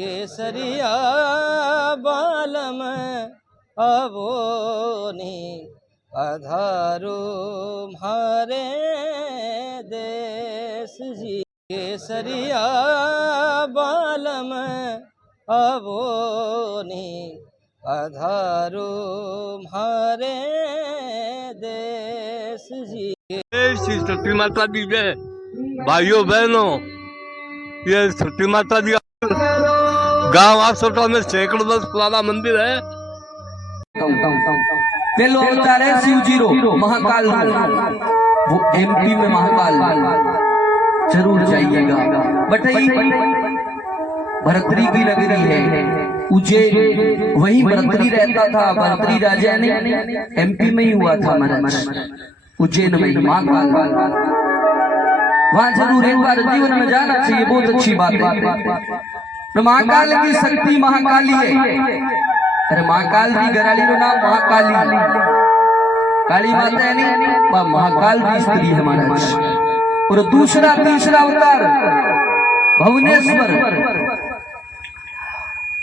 केसरिया बालम अवोनी अधारो मारे देश जी। केसरिया बालम अवोनी अधारो मारे देश जी। श्री सती माता दी जय। भाइयों बहनों, ये सती माता दी गांव आसोटा में सैकड़ों वर्ष पुराना मंदिर है। पहलो अवतार है शिव जी रो महाकाल, वो एमपी में महाकाल, जरूर जाइएगा। बटई भरतरी की नगरी है, उज्जैन, वही भरतरी रहता था। भरतरी राजा ने एमपी में ही हुआ था महाराज, उज्जैन में महाकाल। वहां जरूर एक बार जीवन में जाना चाहिए, बहुत अच्छी बात है। महाकाल की शक्ति महाकाली है। अरे महाकाल की गराली रो नाम महाकाली, काली माता है नहीं, महाकाल की स्त्री है महाराज। और दूसरा तीसरा अवतार भुवनेश्वर,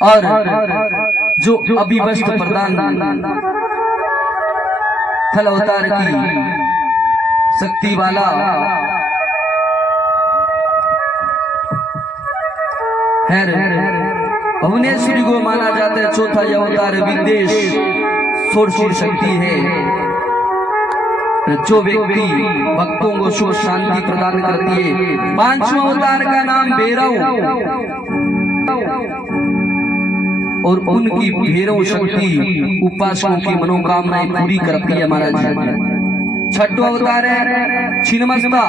और जो अभी वस्त्र प्रदान फल अवतार की शक्ति वाला भुवनेश्वरी को माना जाता है। चौथा यह अवतार विदेश षोडशी शक्ति है। जो व्यक्ति भक्तों को सुख शांति प्रदान करती है। पांचवा अवतार का नाम भैरव, और उनकी भैरव शक्ति उपासकों की मनोकामनाएं पूरी करती है महाराज। छठवां अवतार है छिन्नमस्ता,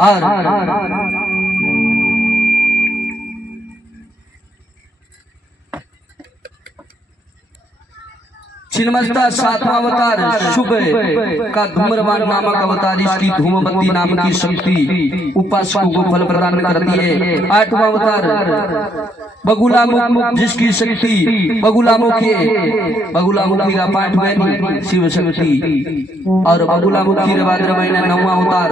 और छिन्नमस्ता सातवां अवतार शुभ का धूम्रपान नामक अवतार, इसकी धूमबत्ती नाम की शक्ति उपासकों को फल प्रदान करती है। आठवां अवतार बगुलामुख, जिसकी शक्ति बगुलामुखी है। बगुलामुखी का पाठ में शिव शक्ति, और बगुलामुखी भाद्र महीने नौवां अवतार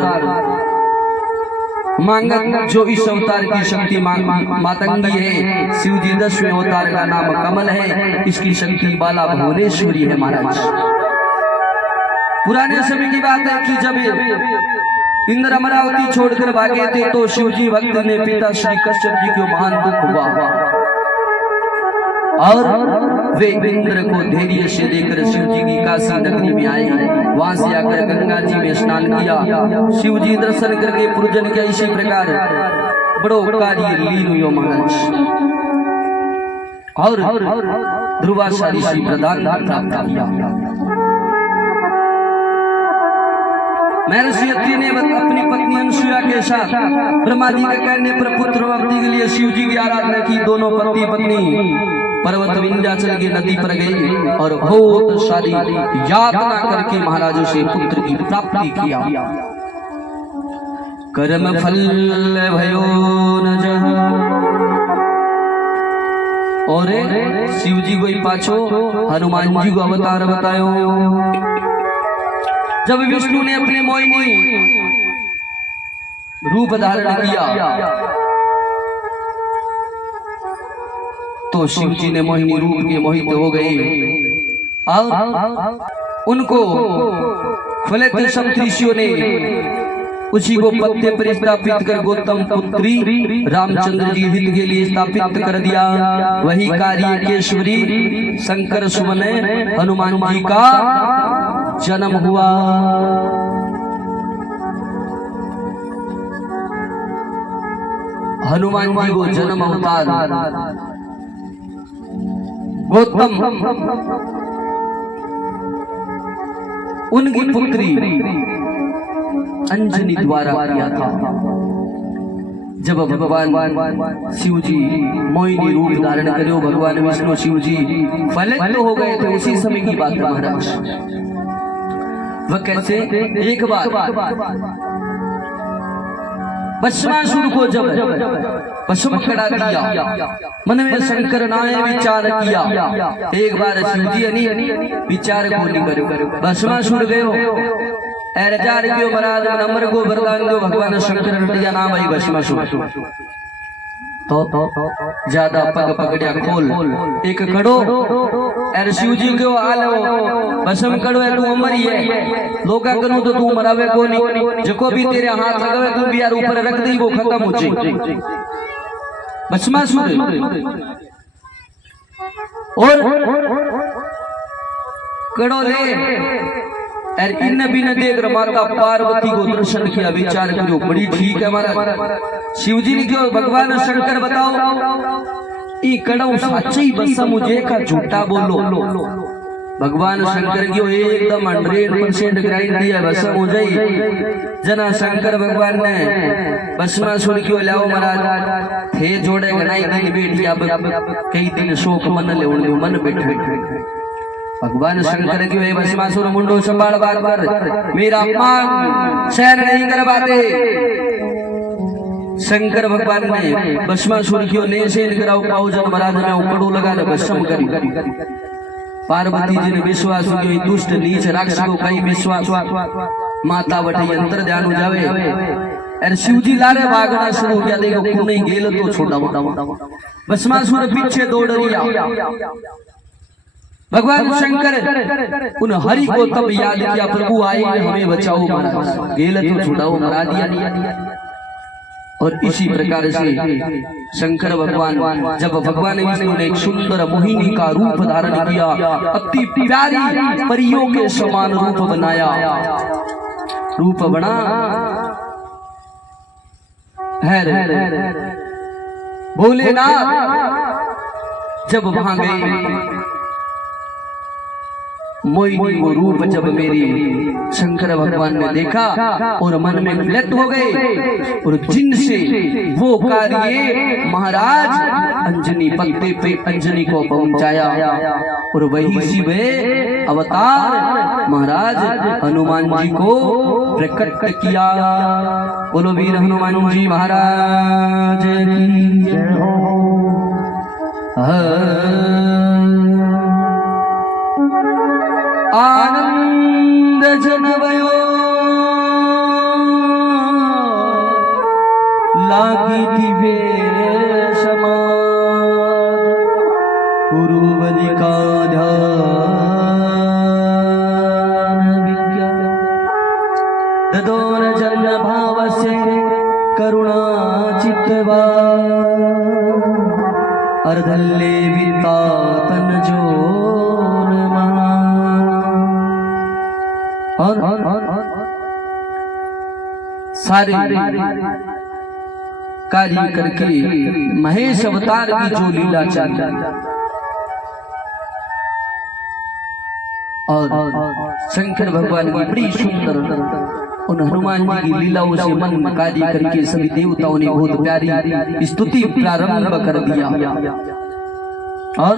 मांगक, जो इस अवतार की शक्ति मातंगी है। शिव जी 10वें अवतार का नाम कमल है, इसकी शक्ति बाला भुवनेश्वरी है महाराज। पुराने समय की बात है कि जब इंद्र अमरावती छोड़कर भागे थे, तो शिव जी भक्त ने पिता श्री कश्यप जी को महान दुख हुआ, और वे इंद्र को धैर्य से देकर शिव जी की काशी नगरी में आए। वहां से आकर गंगा जी में स्नान किया। शिव जी दर्शन करके पूजन किया। इसी प्रकार बड़ो कार्य लीन हुई महाराज, और ध्रुवाचार्य ऋषि प्रदान प्राप्त किया। महर्षि अत्रि ने अपनी पत्नी अनुसुईया के साथ ब्रह्मा जी के कहने पर पुत्र प्राप्ति के लिए शिव जी की आराधना की। दोनों पति पत्नी पर्वत विंध्याचल की नदी पर गई, और बहुत सारी यातना करके महाराजों से पुत्र की प्राप्ति किया। कर्म फल भयो न जह, और शिव जी को पाछो हनुमान जी को अवतार बतायो। जब विष्णु ने अपने मोहिनी रूप धारण किया, तो शिव जी ने मोहिनी रूप के मोहित हो गए, और उनको फलित सप्तऋषियों ने उसी को पत्ते पर स्थापित कर गौतम पुत्री रामचंद्र जी हित के लिए स्थापित कर दिया। वही कार्य केशवरी शंकर सुमन हनुमान जी का जन्म हुआ। हनुमान जी को जन्म अवतार गौतम उनकी पुत्री अंजनी द्वारा किया था। जब भगवान शिव जी मोहिनी रूप धारण करे, भगवान विष्णु शिव जी फलित हो गए थे। उसी समय की बात है महाराज। वह कैसे? एक बार भस्मासुर को जब भस्म खड़ा किया, मन में शंकर नाय विचार किया। एक बार शिव जी विचार को नहीं करो, भस्मासुर गयो हजार क्यों महाराज नंबर को वरदान दो भगवान शंकर रटिया नाम आई भस्मासुर तो ज्यादा पग पकड़िया खोल एक कड़ो अरे शिव जी को आलो भस्म कड़ो है तू अमर ही है लोका करूं तो तू मरावे को नहीं जको भी तेरे हाथ लगावे तू भी यार ऊपर रख दी वो खत्म हो जाए भस्मासुर और कड़ो ले और इन भी न देख माता पार्वती को दर्शन किया विचार करो बड़ी ठीक है हमारा शिव जी ने क्यों भगवान शंकर बताओ ये कड़ो सच्ची बस मुझे का झूठा बोलो भगवान शंकर की एकदम 100% गारंटी दिया बस हो जाए जना शंकर भगवान ने भस्मासुर क्यों लाओ महाराज थे जोड़े गनाई दिन बैठी अब कई दिन शोक मन ले मन बैठे भगवान शंकर की वे भस्मासुर मुंडो संभाल बार बार मेरा अपमान सहन नहीं कर पाते शंकर भगवान ने भस्मासुर की ने सेन कराओ पाओ जन महाराज ने उकड़ो लगा ने भस्म करी पार्वती जी ने विश्वास की दुष्ट नीच राक्षस को कई विश्वास माता बटे अंतर ध्यान हो जावे अरे शिव जी लारे भागना शुरू किया देखो को नहीं गेल तो छोटा मोटा भस्मासुर पीछे दौड़ रिया भगवान शंकर उन हरि को तब याद किया प्रभु आए हमें बचाओ महाराज गेल तो छुड़ाओ मरा दिया और इसी प्रकार से शंकर भगवान जब भगवान विष्णु ने एक सुंदर मोहिनी का रूप धारण किया अति प्यारी परियों के समान रूप बनाया रूप बना है भोलेनाथ जब वहां गए मोहिनी वो रूप जब मेरी शंकर भगवान ने देखा और मन में व्यक्त हो गए और जिनसे वो कार्य महाराज अंजनी पत्ते पे अंजनी को पहुंचाया और वही शिव अवतार महाराज हनुमान जी को प्रकट किया बोलो वीर हनुमान जी महाराज की जय हो आनंद जनवयो लागी दिवे समान गुरु बलिका ध्यान विज्ञान ददोन जन भाव से करुणा चित्तवा अर्धल्ले विता तन जो और सारे कार्य करके महेश अवतार की जो लीला चल और शंकर भगवान की बड़ी सुंदर उन हनुमान जी की लीलाओं से मन कार्य करके सभी देवताओं ने बहुत प्यारी स्तुति प्रारंभ कर दिया और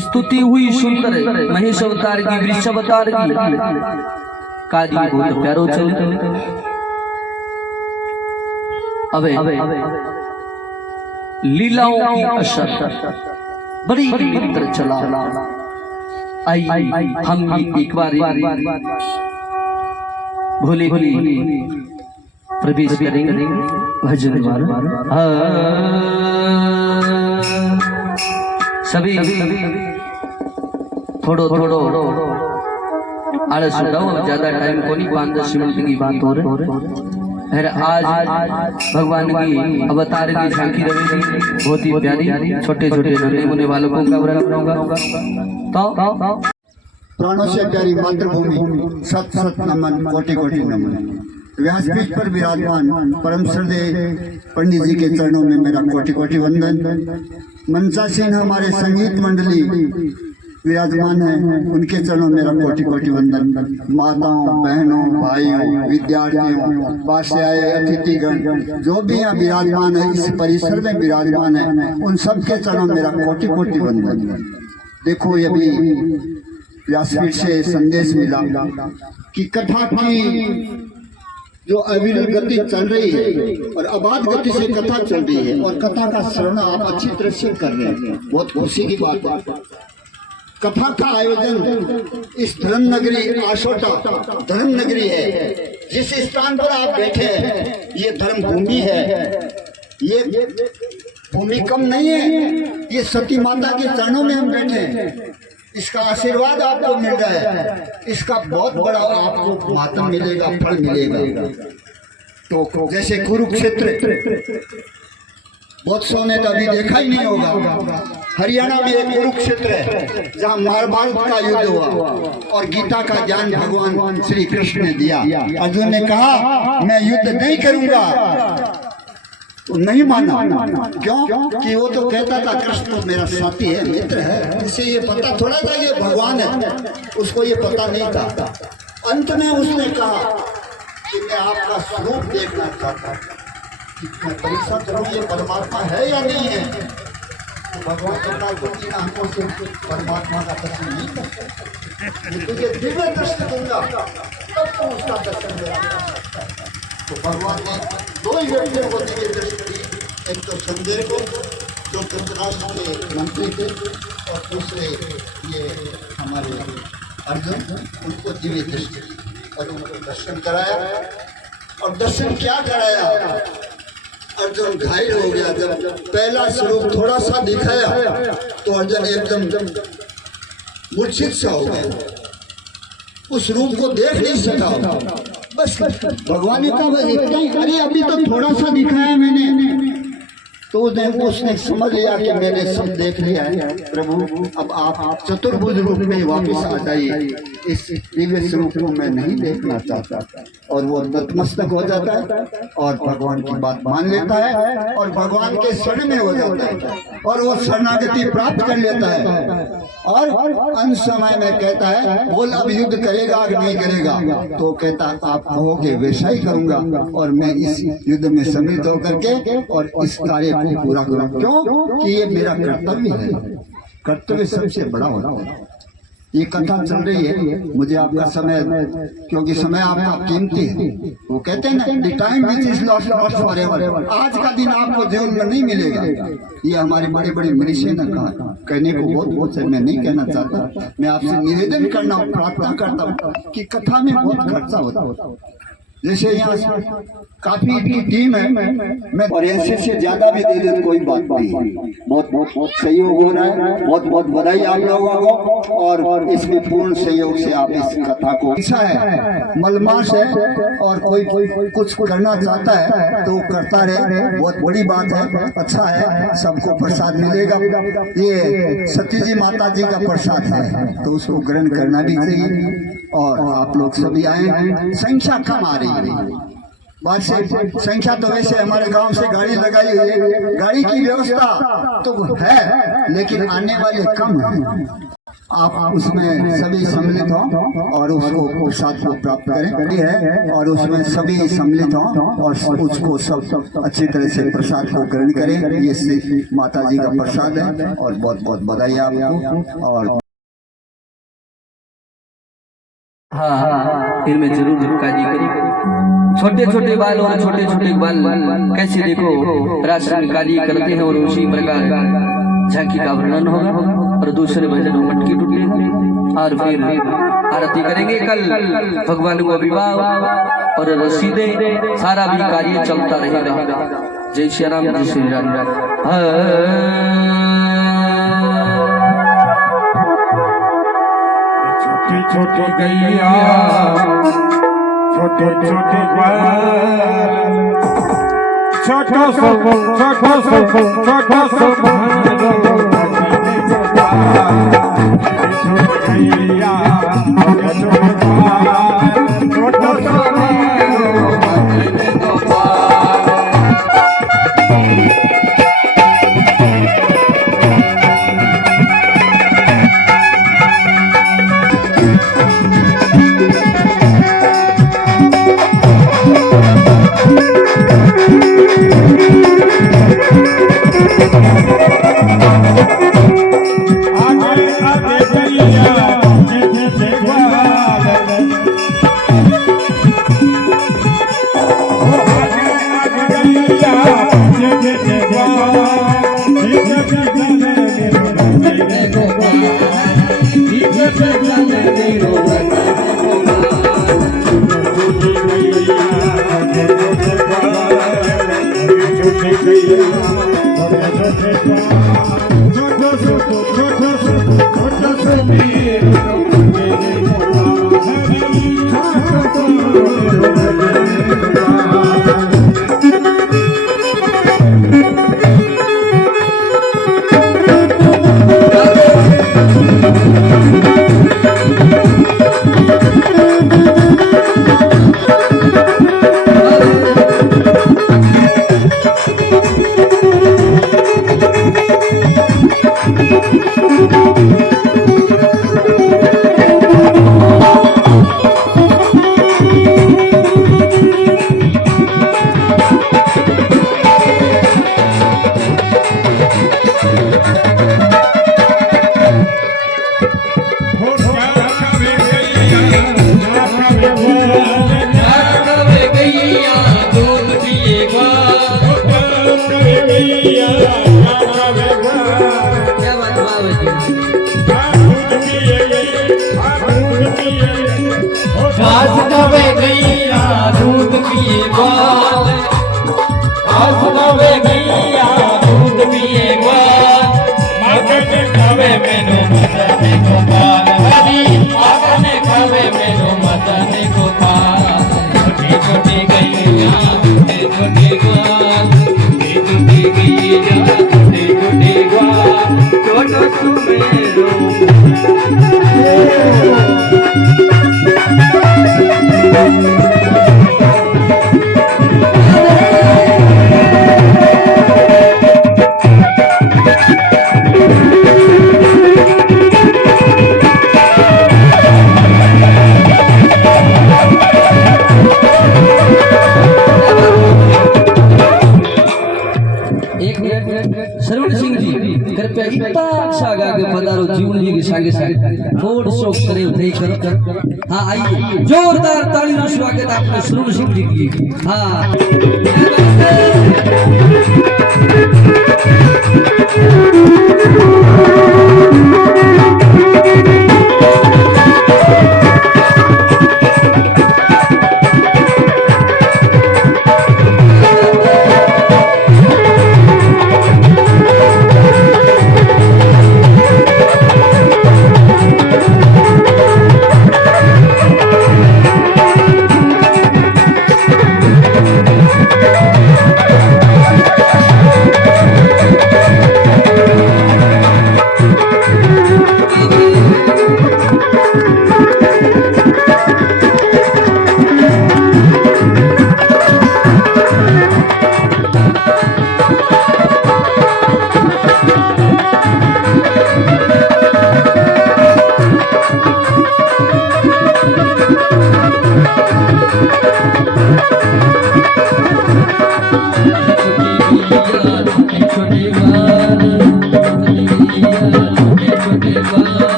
स्तुति हुई सुंदर महेश अवतार की वृक्ष अवतार की काजी बहुत प्यारो चलते अबे लीलाओं की असर बड़ी मित्र चला आई हम एक बार भोले भोले प्रवेश करेंगे भजन सभी थोड़ो आलस उठाओ ज्यादा टाइम को नहीं 5-10 मिनट की बात हो रही है आज भगवान की अवतार की झांकी रहेगी बहुत ही प्यारी छोटे छोटे नन्हे मुन्ने बालकों का वर्णन होगा तो प्राणों से प्यारी मातृभूमि सत सत नमन कोटि कोटि नमन व्यासपीठ पर विराजमान परम श्रद्धेय पंडित जी के चरणों में मेरा कोटि कोटि वंदन मंचासीन हमारे संगीत मंडली विराजमान है उनके चरणों में मेरा कोटि कोटि वंदन माताओं बहनों भाइयों विद्यार्थियों पास से आए अतिथिगण जो भी यहाँ विराजमान है इस परिसर में विराजमान है उन सबके चरणों में मेरा कोटि कोटि वंदन। देखो ये भी व्यासपीठ से संदेश मिला कि कथा की जो अविरल गति चल रही है और अबाध गति से कथा चल रही है और कथा का श्रवण आप अच्छी तरह से कर रहे हैं बहुत खुशी की बात है। कथा का आयोजन इस धर्म नगरी आशोटा धर्म नगरी है। जिस स्थान पर आप बैठे हैं ये धर्म भूमि है। ये भूमि कम नहीं है, ये सती माता के चरणों में हम बैठे हैं। इसका आशीर्वाद आपको मिल रहा है, इसका बहुत बड़ा आपको मातम मिलेगा, फल मिलेगा। तो जैसे कुरुक्षेत्र बहुत सौ ने तो अभी देखा ही नहीं होगा। हरियाणा में एक कुरुक्षेत्र है जहाँ महाभारत का युद्ध हुआ और गीता का ज्ञान भगवान श्री कृष्ण ने दिया। अर्जुन ने कहा मैं युद्ध नहीं करूंगा, तो नहीं माना। क्यों? कि वो तो कहता था कृष्ण तो मेरा साथी है, मित्र है, इसे ये पता थोड़ा था ये भगवान है, उसको ये पता नहीं था। अंत में उसने कहा कि मैं आपका स्वरूप देखना चाहता हूँ, मैं परीक्षा करूँ ये परमात्मा है या नहीं है। तो भगवान कहता तो इन आंखों से परमात्मा का दर्शन नहीं कर सकते, तुझे दिव्य दर्शन दूंगा तब तो उसका दर्शन करेगा। तो भगवान ने दो ही व्यक्तियों को दिव्य दृष्टि दी, एक तो संजय को जो धृतराष्ट्र के मंत्री थे और दूसरे ये हमारे अर्जुन, उनको दिव्य दृष्टि दी और उनको दर्शन कराया। और दर्शन क्या कराया? अर्जुन घायल हो गया। जब पहला स्वरूप थोड़ा सा दिखाया तो अर्जुन एकदम मूर्छित सा हो गया, उस रूप को देख नहीं सका। बस भगवान ने कहा इतना ही, अरे अभी तो थोड़ा सा दिखाया मैंने। तो उसने समझ लिया कि मैंने सब देख लिया है प्रभु, अब आप चतुर्भुज रूप में वापस आ जाइए, इस दिव्य स्वरूप को मैं नहीं देखना चाहता। और वो नतमस्तक हो जाता है और भगवान की बात मान लेता है और भगवान के शरण में हो जाता है और वो शरणागति प्राप्त कर लेता है। और अंत समय में कहता है बोल अब युद्ध करेगा कि नहीं करेगा? तो कहता आप कहोगे वैसा ही करूंगा और मैं इस युद्ध में सम्मिलित होकर के और इस कार्य को पूरा करूं। क्यों? कि ये मेरा कर्तव्य है, कर्तव्य सबसे बड़ा होता है। ये कथा चल रही है, मुझे आपका समय, क्योंकि समय आपका कीमती है। वो कहते हैं ना the time which is lost not forever, आज का दिन आपको जीवन में नहीं मिलेगा। ये हमारे बड़े बड़े मनीषी ने कहा, कहने को बहुत से मैं नहीं कहना चाहता। मैं आपसे निवेदन करना प्रार्थना करता हूँ कि कथा में बहुत खर्चा होता। जैसे यहाँ काफी टीम है, मैं और ऐसे से ज्यादा भी दे दे तो कोई बात नहीं। बहुत सहयोग हो रहा है, बहुत बधाई आप लोगों को। और इसमें पूर्ण सहयोग से आप इस कथा को, अच्छा है मलमास है और कोई कुछ करना चाहता है तो करता रहे, बहुत बड़ी बात है, अच्छा है, सबको प्रसाद मिलेगा। ये सती जी माता जी का प्रसाद है तो उसको ग्रहण करना भी चाहिए। और आप लोग सभी आए, संख्या कम आ रही है, बात से संख्या तो वैसे हमारे गांव से गाड़ी लगाई हुई है, गाड़ी की व्यवस्था तो है लेकिन आने वाले कम हैं। आप उसमें सभी सम्मिलित हों और उसको प्रसाद को प्राप्त करें है और उसमें सभी सम्मिलित हों और उसको सब अच्छी तरह से प्रसाद को ग्रहण करें। ये माता जी का प्रसाद है और बहुत बधाई आपको। और हाँ, इनमें जरूर काजी करिए। छोटे छोटे बाल और छोटे छोटे बाल कैसे देखो राष्ट्र काली करते हैं और उसी प्रकार झांकी का वर्णन होगा और दूसरे भजन में मटकी टूटेगी और फिर आरती करेंगे। कल भगवान को विवाह और रसीदे सारा भी कार्य चलता रहेगा। जय श्री राम, जय श्री राम। छोटे गैया छोटे छोटे छोटा आगे आगे गैया क्या बात बाबा जी। घास खावे गैया दूध पिए ग्वाल, घास खावे गैया दूध पिए ग्वाल, मगन खावे मेनू मदन गोपाल हरी, मगन खावे मेनू मदन गोपाल। छोटी छोटी गैया छोटे छोटे ग्वाल, छोटी छोटी गैया छोटे छोटे ग्वाल, छोटो सुमेरो श्रवण सिंह जी कृपया इतना अच्छा गा के पधारो जीवन जी के संगे संग थोड़ सो करे उठे कर। हाँ आइए जोरदार ताली और स्वागत आपने श्रवण सिंह जी की। हाँ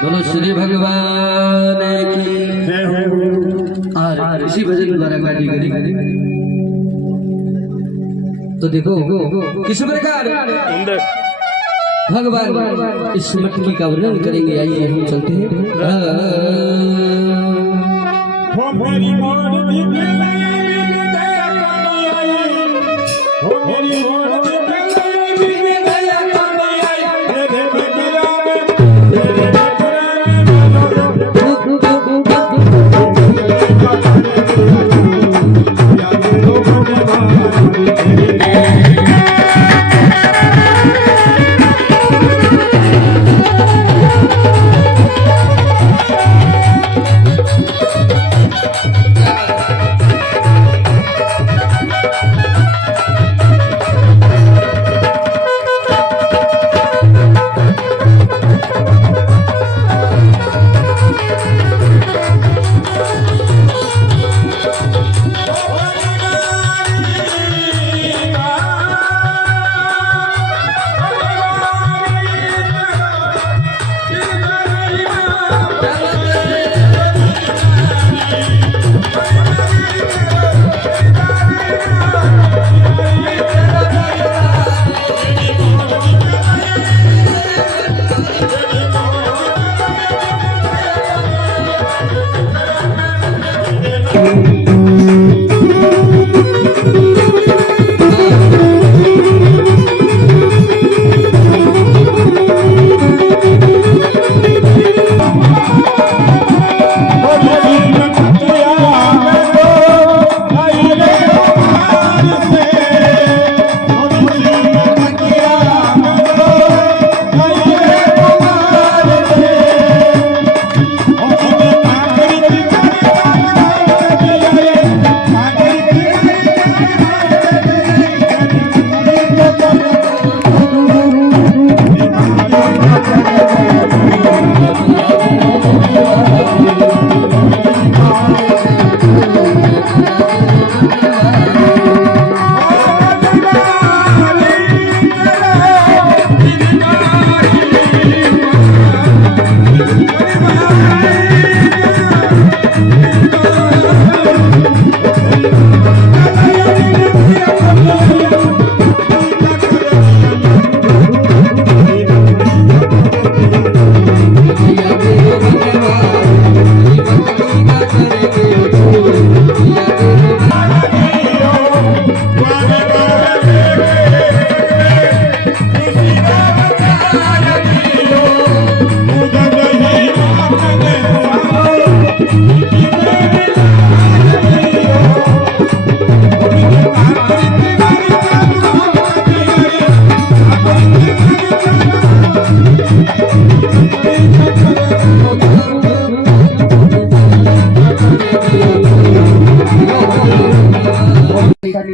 बोलो श्री भगवान की। और इसी भजन द्वारा गाड़ी करी तो देखो किस प्रकार भगवान इस मटकी का वर्णन करेंगे। आइए हम चलते हैं।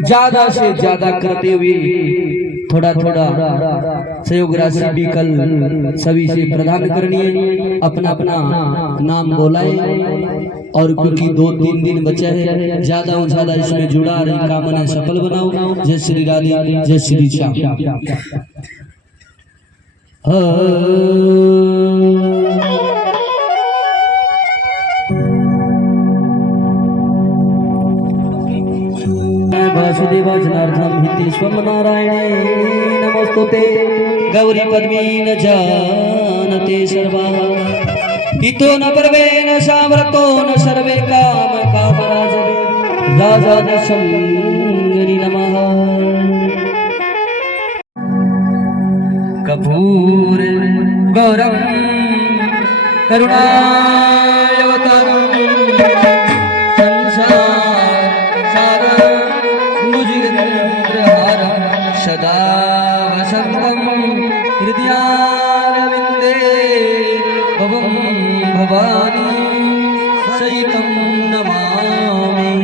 ज्यादा से ज्यादा करते हुए थोड़ा थोड़ा सहयोग राशि भी कल सभी से प्रदान करनी है। अपना अपना नाम बोलाए और क्योंकि 2-3 दिन बचा है, ज्यादा से ज्यादा इसमें जुड़ा रही कामना सफल बनाओ। जय श्री राधे, जय श्री श्याम। वासुदेवा जनार्दनम हितेश्वम नारायणे नमस्तुते गौरी पद्मीन जानते सर्वा हितो न पर्वेन साव्रतो न सर्वे काम कामराज राजादिशंगरि नमः। कपूर गौरम करुणावतारम सदा वसंतम हृदयारविंदे भवं भवानी सहितं नमामि।